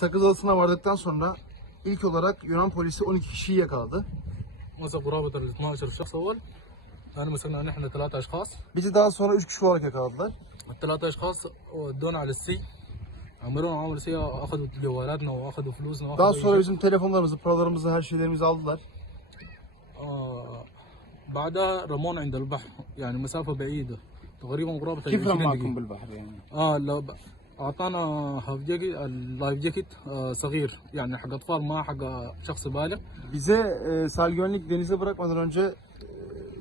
Sakız Adası'na vardıktan sonra ilk olarak Yunan polisi 12 kişiyi yakaladı. مسك قرابة ال 12 شخص أول. أنا مسكنا نحن 3 أشخاص. Bizi daha sonra 3 kişi olarak yakaladılar. ال3 أشخاص ودونا على السي. عملونا عمل سي أخذوا جوالاتنا وأخذوا فلوسنا Daha وأخذوا sonra bizim telefonlarımızı, paralarımızı, her şeylerimizi aldılar. بعدها رمونا عند البحر يعني مسافة بعيدة تقريبا قرابة ال كيف 20 رماكم دقيقة. بالبحر يعني؟ لو أعطانا هاف جاكيت اللايف جاكيت صغير يعني حق أطفال ما حق شخص بالغ. Bize sahil güvenlik denize bırakmadan önce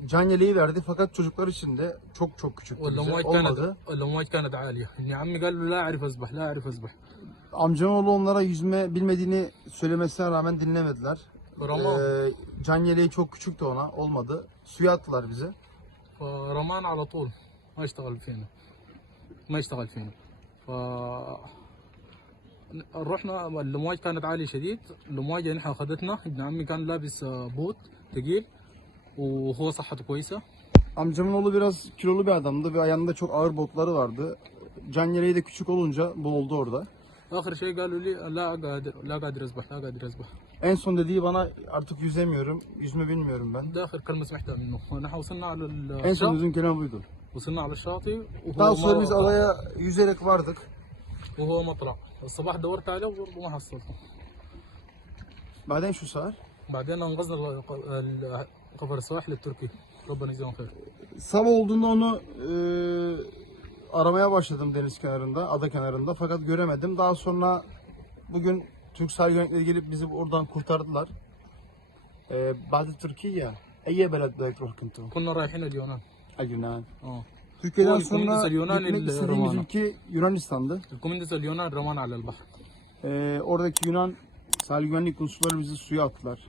can yeleği verdi fakat çocuklar için de çok küçüktü bize. والأمواج Olmadı. كانت الأمواج كانت عالية. إني عمي قال له لا أعرف أسبح لا أعرف أسبح. Amcamın oğlu onlara yüzme bilmediğini söylemesine rağmen dinlemediler. Can yeleği çok küçüktü ona, olmadı. Suya attılar bizi. فرمان على طول ما اشتغل فينا ما اشتغل فينا. ف رحنا الأمواج كانت عالية شديد. الأمواج نحن أخذتنا. ابن عمي كان لابس بوت ثقيل وهو صحته كويسة. Amcamın oğlu biraz kilolu bir adamdı ve ayağında çok ağır botları vardı. Can yeleği de küçük olunca boğuldu orada. آخر شيء قالوا لي لا قادر أسبح لا قادر أسبح. En son dediği bana artık yüzemiyorum, yüzme bilmiyorum ben. ده آخر كلمة سمعتها منه. ونحن وصلنا على En son الشاطئ. düzgün kelime buydu. وصلنا على الشاطئ Daha وهو sonra biz adaya yüzerek vardık. وهو مطلع. الصباح دورت عليه وبرضه ما حصلته. بعدين شو صار؟ بعدين انقذنا قفر السواحل التركي. ربنا يجزاهم خير. Sabah olduğunda onu aramaya başladım deniz kenarında, ada kenarında fakat göremedim. Daha sonra bugün Türk sahil güvenlikleri gelip bizi oradan kurtardılar. بعد تركيا أي بلد بدك تروح كنتوا؟ كنا رايحين اليونان. Yunan. اه Türkiye'den Oy, sonra Komünist Yunan gitmek il istediğimiz Romana. ülke Yunanistan'dı. الكومندس اليونان رمان على البحر. Oradaki Yunan sahil güvenlik unsurları bizi suya attılar.